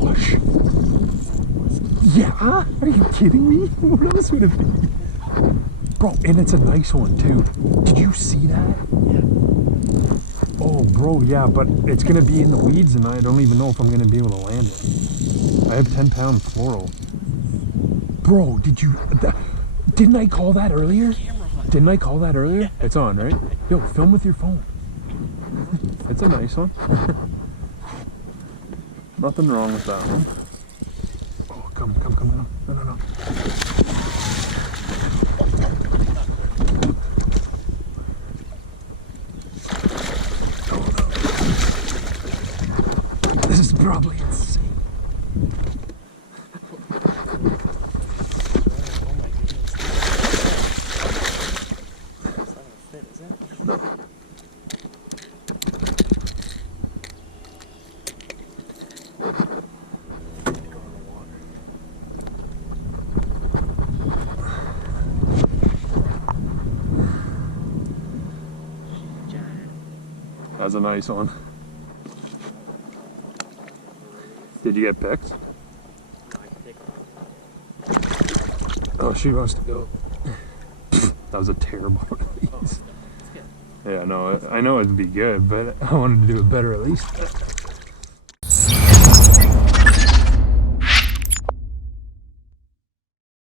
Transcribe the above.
gosh. Yeah? Are you kidding me? What else would it be? Bro, and it's a nice one too. Did you see that? Yeah. Oh, bro, yeah, but it's gonna be in the weeds and I don't even know if I'm gonna be able to land it. I have 10-pound floral. Bro, didn't I call that earlier? Didn't I call that earlier? Yeah. It's on, right? Yo, film with your phone. It's a nice one. Nothing wrong with that one. Oh, come on. No. This is probably insane. No. That's a nice one. Did you get picked? Oh, she wants to go. That was a terrible release. Yeah, no, I know it'd be good, but I wanted to do it better at least.